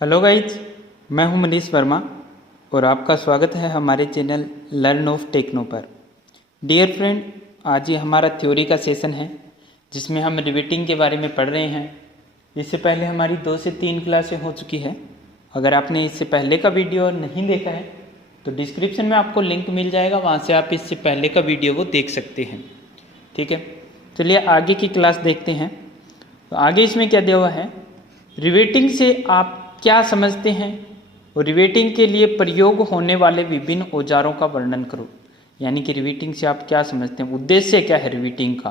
Hello guys, मैं हूं मनीष वर्मा और आपका स्वागत है हमारे चैनल लर्न ऑफ टेक्नो पर। डियर फ्रेंड, आज ये हमारा थ्योरी का सेशन है जिसमें हम रिवेटिंग के बारे में पढ़ रहे हैं। इससे पहले हमारी 2 से 3 क्लासें हो चुकी है। अगर आपने इससे पहले का वीडियो नहीं देखा है तो डिस्क्रिप्शन में आपको लिंक मिल जाएगा, वहाँ से आप इससे पहले का वीडियो वो देख सकते हैं। ठीक है, चलिए आगे की क्लास देखते हैं। तो आगे इसमें क्या दिया हुआ है, रिवेटिंग से आप क्या समझते हैं और रिवेटिंग के लिए प्रयोग होने वाले विभिन्न औजारों का वर्णन करो। यानी कि रिवेटिंग से आप क्या समझते हैं, उद्देश्य क्या है रिवेटिंग का।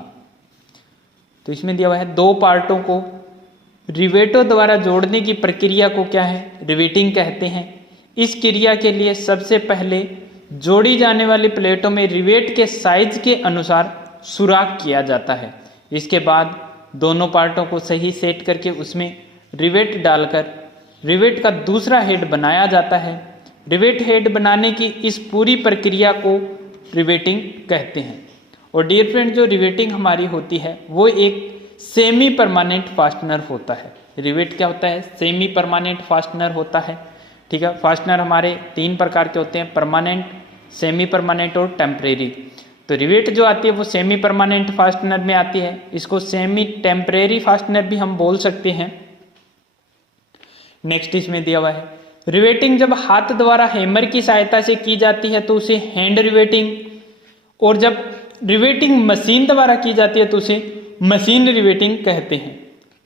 तो इसमें दिया हुआ है 2 पार्टों को रिवेटों द्वारा जोड़ने की प्रक्रिया को क्या है, रिवेटिंग कहते हैं। इस क्रिया के लिए सबसे पहले जोड़ी जाने वाली प्लेटों में रिवेट के साइज के अनुसार सुराख किया जाता है। इसके बाद दोनों पार्टों को सही सेट करके उसमें रिवेट डालकर रिवेट का दूसरा हेड बनाया जाता है। रिवेट हेड बनाने की इस पूरी प्रक्रिया को रिवेटिंग कहते हैं। और डियर फ्रेंड, जो रिवेटिंग हमारी होती है वो एक सेमी परमानेंट फास्टनर होता है। रिवेट क्या होता है, सेमी परमानेंट फास्टनर होता है। ठीक है, फास्टनर हमारे 3 प्रकार के होते हैं, परमानेंट, सेमी परमानेंट और टेम्परेरी। तो रिवेट जो आती है वो सेमी परमानेंट फास्टनर में आती है। इसको सेमी टेम्परेरी फास्टनर भी हम बोल सकते हैं। नेक्स्ट इसमें दिया हुआ है, रिवेटिंग जब हाथ द्वारा हैमर की सहायता से की जाती है तो उसे हैंड रिवेटिंग, और जब रिवेटिंग मशीन द्वारा की जाती है तो उसे मशीन रिवेटिंग कहते हैं।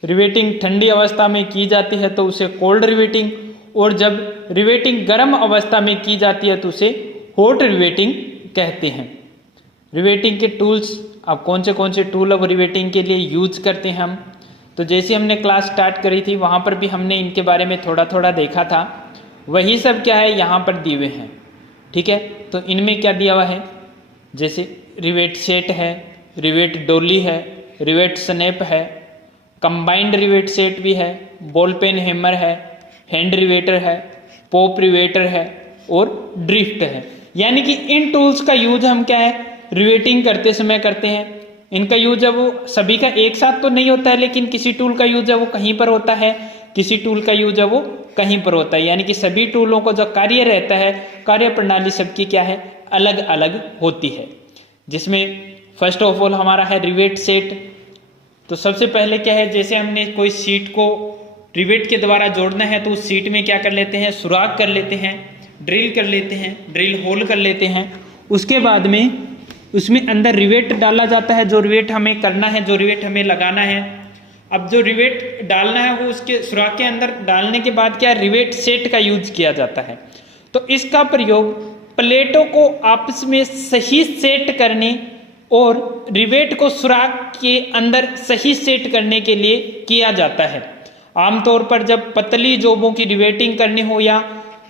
रिवेटिंग ठंडी अवस्था में की जाती है तो उसे कोल्ड रिवेटिंग, और जब रिवेटिंग गर्म अवस्था में की जाती है तो उसे हॉट रिवेटिंग कहते हैं। रिवेटिंग के टूल्स, अब कौन से टूल अब रिवेटिंग के लिए यूज करते हैं हम, तो जैसे हमने क्लास स्टार्ट करी थी वहाँ पर भी हमने इनके बारे में थोड़ा थोड़ा देखा था। वही सब क्या है यहाँ पर दिए हुए हैं। ठीक है, तो इनमें क्या दिया हुआ है, जैसे रिवेट सेट है, रिवेट डोली है, रिवेट स्नैप है, कंबाइंड रिवेट सेट भी है, बॉल पेन हैमर है, हैंड रिवेटर है, पॉप रिवेटर है और ड्रिफ्ट है। यानी कि इन टूल्स का यूज हम क्या है, रिवेटिंग करते समय करते हैं। इनका यूज है वो सभी का एक साथ तो नहीं होता है, लेकिन किसी टूल का यूज है वो कहीं पर होता है, किसी टूल का यूज है वो कहीं पर होता है। यानी कि सभी टूलों को जो कार्य रहता है, कार्य प्रणाली सबकी क्या है, अलग अलग होती है। जिसमें फर्स्ट ऑफ ऑल हमारा है रिवेट सेट। तो सबसे पहले क्या है, जैसे हमने कोई सीट को रिवेट के द्वारा जोड़ना है तो उस सीट में क्या कर लेते हैं, सुराख कर लेते हैं, ड्रिल कर लेते हैं, ड्रिल होल कर लेते हैं। उसके बाद में उसमें अंदर रिवेट डाला जाता है, जो रिवेट हमें करना है, जो रिवेट हमें लगाना है। अब जो रिवेट डालना है वो उसके सुराख के अंदर डालने के बाद क्या, रिवेट सेट का यूज किया जाता है। तो इसका प्रयोग प्लेटों को आपस में सही सेट करने और रिवेट को सुराख के अंदर सही सेट करने के लिए किया जाता है। आमतौर पर जब पतली जॉबों की रिवेटिंग करनी हो या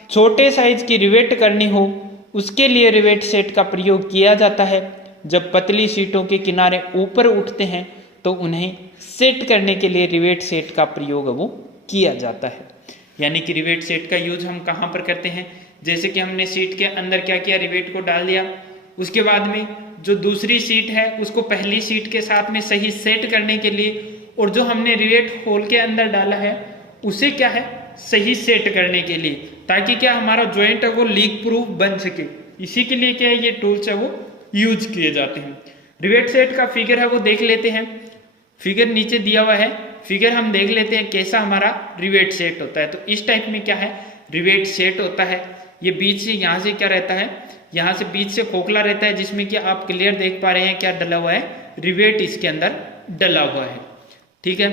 छोटे साइज की रिवेट करनी हो, उसके लिए रिवेट सेट का प्रयोग किया जाता है। जब पतली सीटों के किनारे ऊपर उठते हैं तो उन्हें सेट करने के लिए रिवेट सेट का प्रयोग वो किया जाता है। यानी कि रिवेट सेट का यूज हम कहाँ पर करते हैं, जैसे कि हमने सीट के अंदर क्या किया, रिवेट को डाल दिया। उसके बाद में जो दूसरी सीट है उसको पहली सीट के साथ में सही सेट करने के लिए, और जो हमने रिवेट होल के अंदर डाला है उसे क्या है, सही सेट करने के लिए, ताकि क्या हमारा जॉइंट है वो लीक प्रूफ बन सके। इसी के लिए क्या है, ये टूल्स है वो यूज किए जाते हैं। रिवेट सेट का फिगर है वो देख लेते हैं। फिगर नीचे दिया हुआ है, फिगर हम देख लेते हैं कैसा हमारा रिवेट सेट होता है। तो इस टाइप में क्या है, रिवेट सेट होता है। ये बीच से यहाँ से क्या रहता है, यहाँ से बीच से खोखला रहता है, जिसमें कि आप क्लियर देख पा रहे हैं क्या डला हुआ है, रिवेट इसके अंदर डला हुआ है। ठीक है,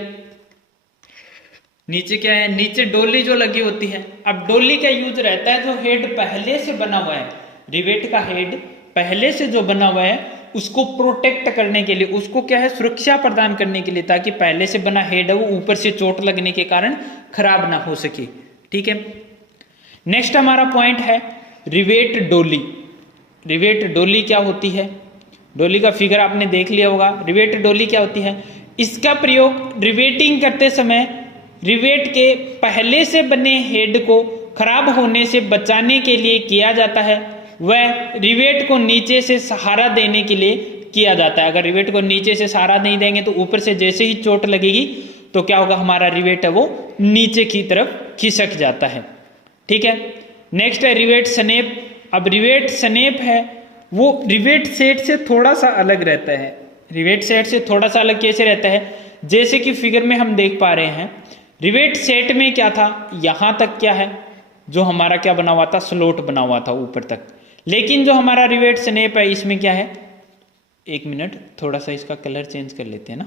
नीचे क्या है, नीचे डोली जो लगी होती है। अब डोली का यूज रहता है, जो हेड पहले से बना हुआ है, रिवेट का हेड पहले से जो बना हुआ है उसको प्रोटेक्ट करने के लिए, उसको क्या है, सुरक्षा प्रदान करने के लिए, ताकि पहले से बना हेड है वो ऊपर से चोट लगने के कारण खराब ना हो सके। ठीक है, नेक्स्ट हमारा पॉइंट है रिवेट डोली। रिवेट डोली क्या होती है, डोली का फिगर आपने देख लिया होगा। रिवेट डोली क्या होती है, इसका प्रयोग रिवेटिंग करते समय रिवेट के पहले से बने हेड को खराब होने से बचाने के लिए किया जाता है। वह रिवेट को नीचे से सहारा देने के लिए किया जाता है। अगर रिवेट को नीचे से सहारा नहीं देंगे तो ऊपर से जैसे ही चोट लगेगी तो क्या होगा, हमारा रिवेट है वो नीचे की तरफ खिसक जाता है। ठीक है, नेक्स्ट है रिवेट स्नैप। अब रिवेट स्नैप है वो रिवेट सेट से थोड़ा सा अलग रहता है। रिवेट सेट से थोड़ा सा अलग कैसे रहता है, जैसे कि फिगर में हम देख पा रहे हैं, रिवेट सेट में क्या था, यहां तक क्या है, जो हमारा क्या बना हुआ था, स्लोट बना हुआ था ऊपर तक। लेकिन जो हमारा रिवेट स्नैप है इसमें क्या है, एक मिनट थोड़ा सा इसका कलर चेंज कर लेते हैं ना,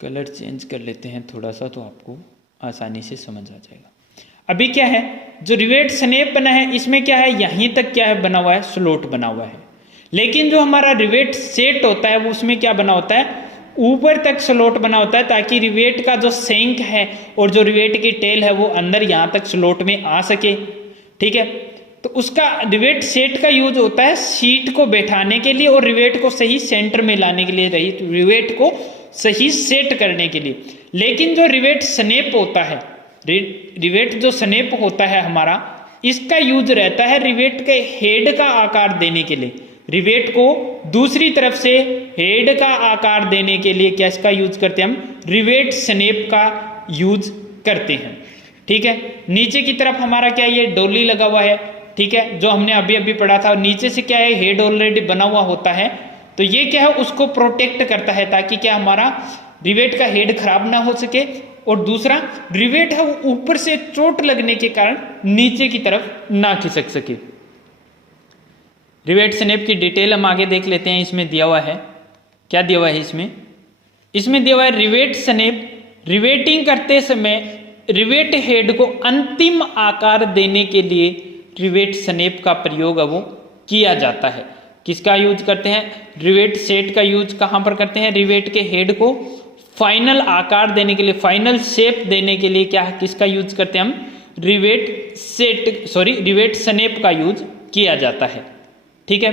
कलर चेंज कर लेते हैं थोड़ा सा, तो आपको आसानी से समझ आ जाएगा। अभी क्या है, जो रिवेट स्नैप बना है इसमें क्या है, यहीं तक क्या है बना हुआ है, स्लोट बना हुआ है। लेकिन जो हमारा रिवेट सेट होता है वो उसमें क्या बना होता है, ऊपर तक स्लोट बना होता है, ताकि रिवेट का जो सेंक है और जो रिवेट की टेल है वो अंदर यहाँ तक स्लोट में आ सके। ठीक है, तो उसका रिवेट सेट का यूज होता है सीट को बैठाने के लिए और रिवेट को सही सेंटर में लाने के लिए, रिवेट को सही सेट करने के लिए। लेकिन जो रिवेट स्नैप होता है, रिवेट जो स्नैप होता है हमारा, इसका यूज रहता है रिवेट के हेड का आकार देने के लिए। रिवेट को दूसरी तरफ से हेड का आकार देने के लिए क्या इसका यूज करते हैं हम, रिवेट स्नैप का यूज करते हैं। ठीक है, नीचे की तरफ हमारा क्या ये डोली लगा हुआ है। ठीक है, जो हमने अभी अभी पढ़ा था, नीचे से क्या है हेड ऑलरेडी बना हुआ होता है, तो ये क्या है उसको प्रोटेक्ट करता है, ताकि क्या हमारा रिवेट का हेड खराब ना हो सके। और दूसरा रिवेट है वो ऊपर से चोट लगने के कारण नीचे की तरफ ना खिसक सके। रिवेट स्नैप की डिटेल हम आगे देख लेते हैं। इसमें दिया हुआ है, क्या दिया हुआ है इसमें दिया हुआ है, रिवेट स्नैप रिवेटिंग करते समय रिवेट हेड को अंतिम आकार देने के लिए रिवेट स्नैप का प्रयोग वो किया जाता है। किसका यूज करते हैं, रिवेट सेट का यूज कहां पर करते हैं, रिवेट के हेड को फाइनल आकार देने के लिए, फाइनल शेप देने के लिए क्या किसका यूज करते हैं हम, रिवेट स्नैप का यूज किया जाता है। ठीक है,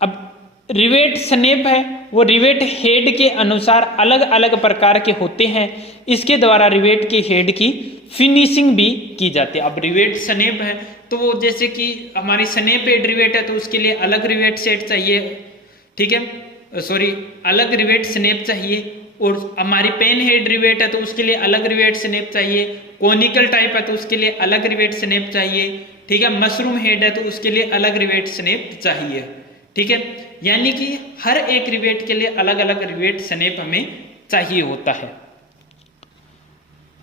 अब रिवेट स्नैप है वो रिवेट हेड के अनुसार अलग अलग प्रकार के होते हैं। इसके द्वारा रिवेट के हेड की फिनिशिंग भी की जाती है। अब रिवेट स्नैप है तो वो जैसे कि हमारी स्नैप हेड रिवेट है तो उसके लिए अलग रिवेट सेट चाहिए। ठीक है, अलग रिवेट स्नैप चाहिए। और हमारी पेन हेड रिवेट है तो उसके लिए अलग रिवेट स्नैप चाहिए। कोनिकल टाइप है तो उसके लिए अलग रिवेट स्नैप चाहिए। ठीक है, मशरूम हेड है तो उसके लिए अलग रिवेट स्नैप चाहिए। ठीक है, यानी कि हर एक रिवेट के लिए अलग अलग रिवेट स्नैप हमें चाहिए होता है।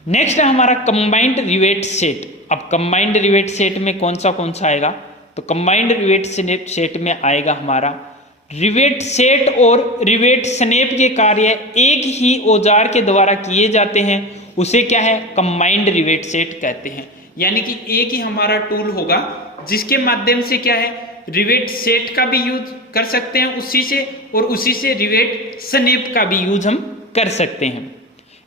नेक्स्ट है हमारा कंबाइंड रिवेट सेट। अब कंबाइंड रिवेट सेट में कौन सा आएगा, तो कंबाइंड रिवेट सेट में आएगा हमारा रिवेट सेट और रिवेट स्नैप के कार्य एक ही औजार के द्वारा किए जाते हैं, उसे क्या है, कंबाइंड रिवेट सेट कहते हैं। यानी कि एक ही हमारा टूल होगा जिसके माध्यम से क्या है, रिवेट सेट का भी यूज कर सकते हैं उसी से, और उसी से रिवेट स्नैप का भी यूज हम कर सकते हैं।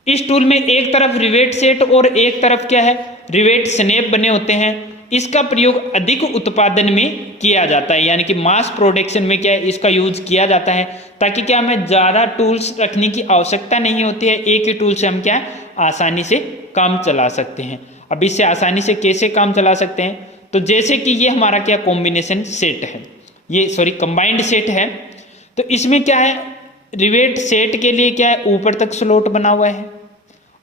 इस टूल में एक तरफ रिवेट सेट और एक तरफ क्या है, रिवेट स्नैप बने होते हैं। इसका प्रयोग अधिक उत्पादन में किया जाता है, यानी कि मास प्रोडक्शन में क्या है इसका यूज किया जाता है, ताकि क्या हमें ज़्यादा टूल्स रखने की आवश्यकता नहीं होती है। एक ही टूल से हम क्या आसानी से काम चला सकते हैं। अब इससे आसानी से कैसे काम चला सकते हैं, तो जैसे कि ये हमारा क्या कॉम्बिनेशन सेट है, ये कंबाइंड सेट है, तो इसमें क्या है, रिवेट सेट के लिए क्या है ऊपर तक स्लॉट बना हुआ है,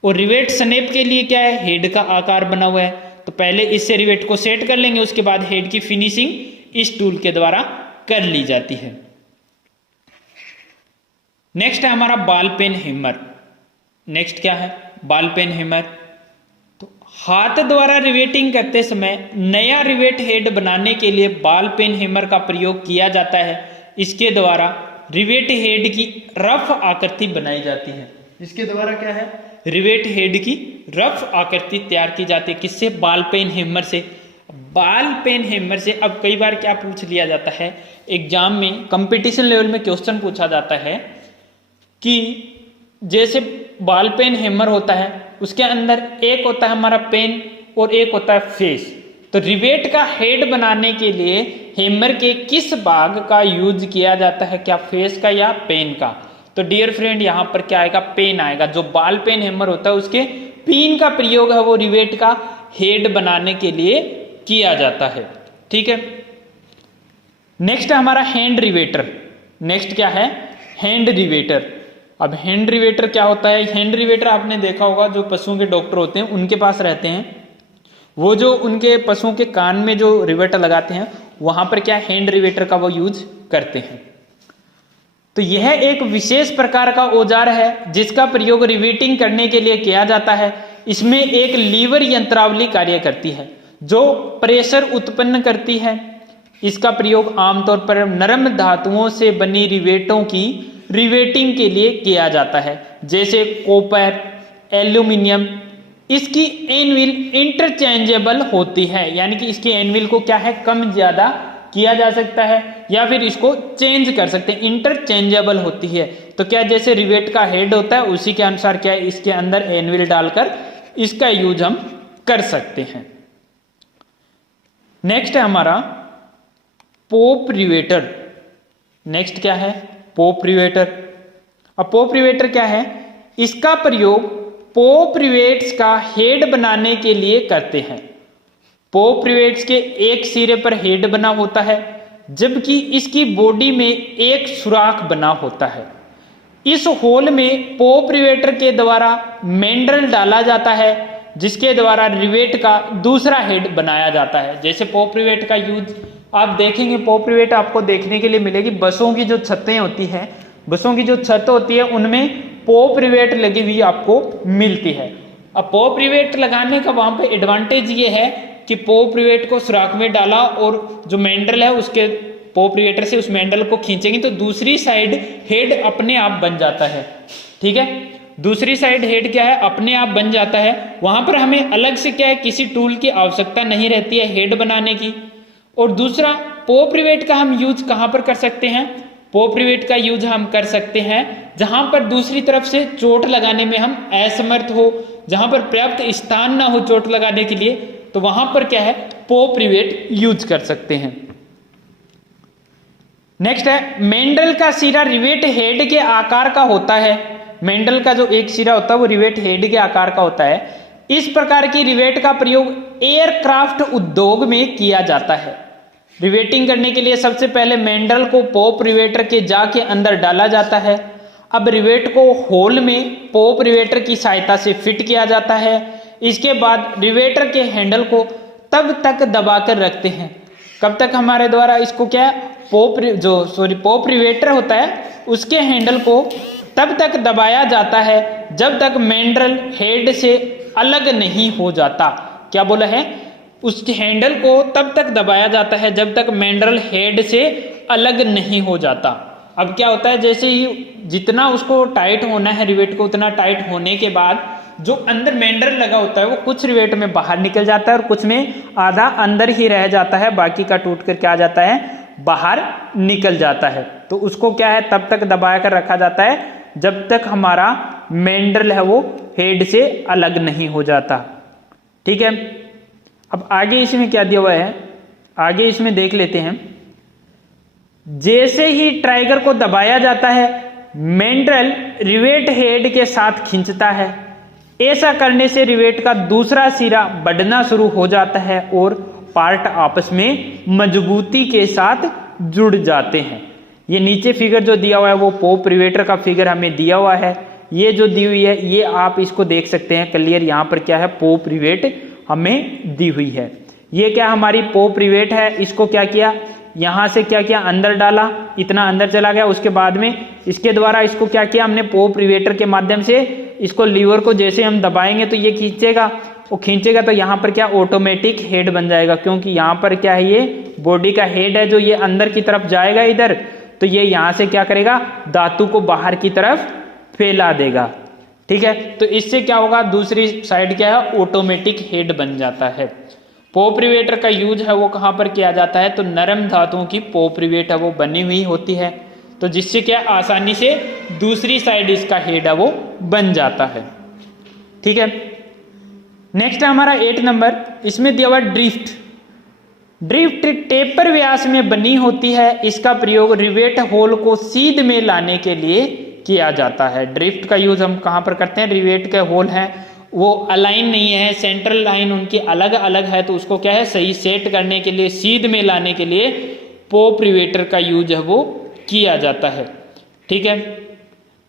और रिवेट स्नैप के लिए क्या है हेड का आकार बना हुआ है। तो पहले इससे रिवेट को सेट कर लेंगे, उसके बाद हेड की फिनिशिंग इस टूल के द्वारा कर ली जाती है। नेक्स्ट है हमारा बॉल पेन हैमर। नेक्स्ट क्या है, बॉल पेन हैमर। तो हाथ द्वारा रिवेटिंग करते समय नया रिवेट हेड बनाने के लिए बॉल पेन हैमर का प्रयोग किया जाता है। इसके द्वारा रिवेट हेड की रफ आकृति बनाई जाती है। इसके द्वारा क्या है, रिवेट हेड की रफ आकृति तैयार की जाती है। किससे, बॉल पेन हैमर से। बॉल पेन हैमर से अब कई बार क्या पूछ लिया जाता है एग्जाम में, कंपटीशन लेवल में क्वेश्चन पूछा जाता है कि जैसे बॉल पेन हैमर होता है, उसके अंदर एक होता है हमारा पेन और एक होता है फेस। तो रिवेट का हेड बनाने के लिए हैमर के किस भाग का यूज किया जाता है, क्या फेस का या पेन का। तो डियर फ्रेंड यहाँ पर क्या आएगा, पेन आएगा। जो बॉल पेन हैमर होता है उसके पिन का प्रयोग है वो रिवेट का हेड बनाने के लिए किया जाता है। ठीक है, नेक्स्ट है हमारा हैंड रिवेटर। नेक्स्ट क्या है, हैंड रिवेटर। अब हैंड रिवेटर क्या होता है? हैंड रिवेटर आपने देखा होगा, जो पशुओं के डॉक्टर होते हैं उनके पास रहते हैं, वो जो उनके पशुओं के कान में जो रिवेटर लगाते हैं वहां पर क्या हैंड रिवेटर का वो यूज करते हैं। तो यह एक विशेष प्रकार का औजार है जिसका प्रयोग रिवेटिंग करने के लिए किया जाता है। इसमें एक लीवर यंत्रावली कार्य करती है जो प्रेशर उत्पन्न करती है। इसका प्रयोग आमतौर पर नरम धातुओं से बनी रिवेटों की रिवेटिंग के लिए किया जाता है, जैसे कॉपर, एल्यूमिनियम। इसकी एनविल इंटरचेंजेबल होती है, यानी कि इसकी एनविल को क्या है, कम ज्यादा किया जा सकता है या फिर इसको चेंज कर सकते हैं, इंटरचेंजेबल होती है। तो क्या जैसे रिवेट का हेड होता है उसी के अनुसार क्या है, इसके अंदर एनविल डालकर इसका यूज हम कर सकते हैं। नेक्स्ट है हमारा पोप रिवेटर। नेक्स्ट क्या है? Pope riveter. अब पोप रिवेटर क्या है? इसका प्रयोग पोप रिवेट्स का हेड बनाने के लिए करते हैं। पोप रिवेट्स के एक सिरे पर हेड बना होता है जबकि इसकी बॉडी में एक सुराख बना होता है। इस होल में पोप रिवेटर के द्वारा मेंडल डाला जाता है जिसके द्वारा रिवेट का दूसरा हेड बनाया जाता है। जैसे पोप रिवेट का यूज आप देखेंगे, पोप रिवेट आपको देखने के लिए मिलेगी बसों की जो छतें होती हैं, बसों की जो छत होती है उनमें पोप रिवेट लगी हुई आपको मिलती है। अब पोप रिवेट लगाने का वहां पे एडवांटेज ये है कि पोप रिवेट को सुराख में डाला और जो मेंडल है उसके पोप रिवेटर से उस मेंडल को खींचेंगे तो दूसरी साइड हेड अपने आप बन जाता है। ठीक है, दूसरी साइड हेड क्या है, अपने आप बन जाता है। वहां पर हमें अलग से क्या है, किसी टूल की आवश्यकता नहीं रहती है हेड बनाने की। और दूसरा, पोप रिवेट का हम यूज कहां पर कर सकते हैं? पोप रिवेट का यूज हम कर सकते हैं जहां पर दूसरी तरफ से चोट लगाने में हम असमर्थ हो, जहां पर पर्याप्त स्थान ना हो चोट लगाने के लिए, तो वहां पर क्या है, पोप रिवेट यूज कर सकते हैं। नेक्स्ट है मेंडल का सिरा रिवेट हेड के आकार का होता है। मेंडल का जो एक सिरा होता है वो रिवेट हेड के आकार का होता है। इस प्रकार की रिवेट का प्रयोग एयरक्राफ्ट उद्योग में किया जाता है। रिवेटिंग करने के लिए सबसे पहले मेंडल को पोप रिवेटर के जा के अंदर डाला जाता है। अब रिवेट को होल में पोप रिवेटर की सहायता से फिट किया जाता है। इसके बाद रिवेटर के हैंडल को तब तक दबाकर रखते हैं, कब तक हमारे द्वारा इसको क्या पोप रिवेटर होता है उसके हैंडल को तब तक दबाया जाता है जब तक मेंडल हेड से अलग नहीं हो जाता। क्या बोला है? उस हैंडल को तब तक दबाया जाता है जब तक मेंडल हेड से अलग नहीं हो जाता। अब क्या होता है, जैसे ही जितना उसको टाइट होना है रिवेट को, उतना टाइट होने के बाद जो अंदर मेंडल लगा होता है वो कुछ रिवेट में बाहर निकल जाता है और कुछ में आधा अंदर ही रह जाता है, बाकी का टूट कर क्या आ जाता है, बाहर निकल जाता है। तो उसको क्या है, तब तक दबा कर रखा जाता है जब तक हमारा मेंडल है वो हेड से अलग नहीं हो जाता। ठीक है, अब आगे इसमें क्या दिया हुआ है, आगे इसमें देख लेते हैं। जैसे ही ट्राइगर को दबाया जाता है मेंडल रिवेट हेड के साथ खींचता है। ऐसा करने से रिवेट का दूसरा सिरा बढ़ना शुरू हो जाता है और पार्ट आपस में मजबूती के साथ जुड़ जाते हैं। ये नीचे फिगर जो दिया हुआ है वो पोप रिवेटर का फिगर हमें दिया हुआ है। ये जो दी हुई है ये आप इसको देख सकते हैं क्लियर, यहाँ पर क्या है, पोप रिवेट हमें दी हुई है। ये क्या हमारी पोप रिवेट है, इसको क्या किया, यहां से क्या किया, अंदर डाला, इतना अंदर चला गया। उसके बाद में इसके द्वारा इसको क्या किया हमने, पोप रिवेटर के माध्यम से इसको लीवर को जैसे हम दबाएंगे तो ये खींचेगा, वो खींचेगा तो यहाँ पर क्या ऑटोमेटिक हेड बन जाएगा, क्योंकि यहाँ पर क्या है, ये बॉडी का हेड है जो ये अंदर की तरफ जाएगा इधर, तो ये यहाँ से क्या करेगा, धातु को बाहर की तरफ फैला देगा। ठीक है, तो इससे क्या होगा, दूसरी साइड क्या है, ऑटोमेटिक हेड बन जाता है। पोप रिवेटर का यूज है वो कहाँ पर किया जाता है, तो नरम धातुओं की पोप रिवेट है वो बनी हुई होती है, तो जिससे क्या आसानी से दूसरी साइड इसका हेड है वो बन जाता है। ठीक है, नेक्स्ट है हमारा 8 नंबर, इसमें दिया हुआ ड्रिफ्ट। ड्रिफ्ट टेपर व्यास में बनी होती है। इसका प्रयोग रिवेट होल को सीध में लाने के लिए किया जाता है। ड्रिफ्ट का यूज हम कहाँ पर करते हैं, रिवेट के होल हैं वो अलाइन नहीं है, सेंट्रल लाइन उनकी अलग अलग है, तो उसको क्या है, सही सेट करने के लिए, सीध में लाने के लिए पोप रिवेटर का यूज है वो किया जाता है। ठीक है,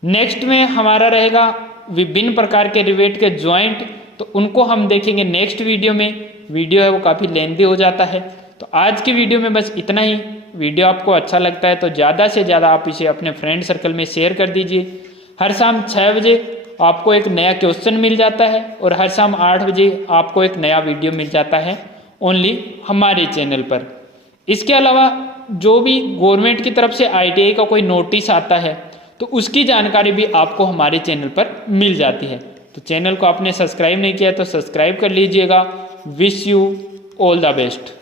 नेक्स्ट में हमारा रहेगा विभिन्न प्रकार के रिवेट के जॉइंट, तो उनको हम देखेंगे नेक्स्ट वीडियो में। वीडियो है वो काफ़ी लेंथी हो जाता है। तो आज की वीडियो में बस इतना ही। वीडियो आपको अच्छा लगता है तो ज़्यादा से ज़्यादा आप इसे अपने फ्रेंड सर्कल में शेयर कर दीजिए। हर शाम 6 बजे आपको एक नया क्वेश्चन मिल जाता है और हर शाम 8 बजे आपको एक नया वीडियो मिल जाता है ओनली हमारे चैनल पर। इसके अलावा जो भी गवर्नमेंट की तरफ से ITI का कोई नोटिस आता है तो उसकी जानकारी भी आपको हमारे चैनल पर मिल जाती है। तो चैनल को आपने सब्सक्राइब नहीं किया तो सब्सक्राइब कर लीजिएगा। Wish you all the best.